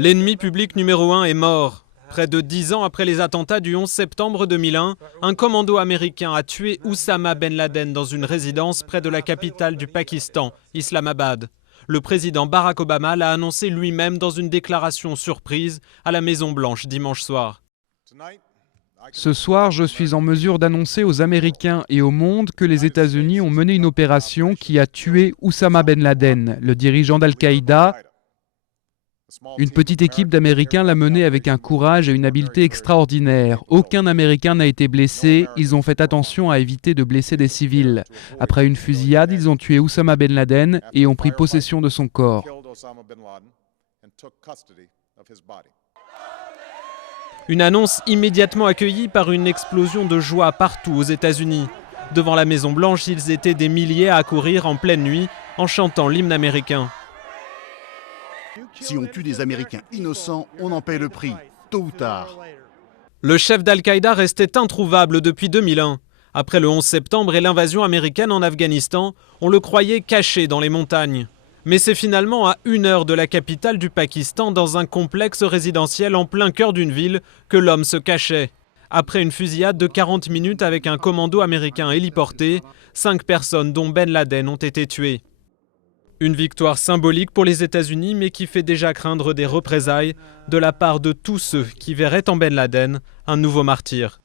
L'ennemi public numéro 1 est mort. Près de 10 ans après les attentats du 11 septembre 2001, un commando américain a tué Oussama Ben Laden dans une résidence près de la capitale du Pakistan, Islamabad. Le président Barack Obama l'a annoncé lui-même dans une déclaration surprise à la Maison-Blanche dimanche soir. Ce soir, je suis en mesure d'annoncer aux Américains et au monde que les États-Unis ont mené une opération qui a tué Oussama Ben Laden, le dirigeant d'Al-Qaïda. Une petite équipe d'Américains l'a mené avec un courage et une habileté extraordinaires. Aucun Américain n'a été blessé. Ils ont fait attention à éviter de blesser des civils. Après une fusillade, ils ont tué Oussama Ben Laden et ont pris possession de son corps. Une annonce immédiatement accueillie par une explosion de joie partout aux États-Unis. Devant la Maison-Blanche, ils étaient des milliers à accourir en pleine nuit en chantant l'hymne américain. Si on tue des Américains innocents, on en paie le prix, tôt ou tard. Le chef d'Al-Qaïda restait introuvable depuis 2001. Après le 11 septembre et l'invasion américaine en Afghanistan, on le croyait caché dans les montagnes. Mais c'est finalement à 1 heure de la capitale du Pakistan, dans un complexe résidentiel en plein cœur d'une ville, que l'homme se cachait. Après une fusillade de 40 minutes avec un commando américain héliporté, 5 personnes dont Ben Laden ont été tuées. Une victoire symbolique pour les États-Unis, mais qui fait déjà craindre des représailles de la part de tous ceux qui verraient en Ben Laden un nouveau martyr.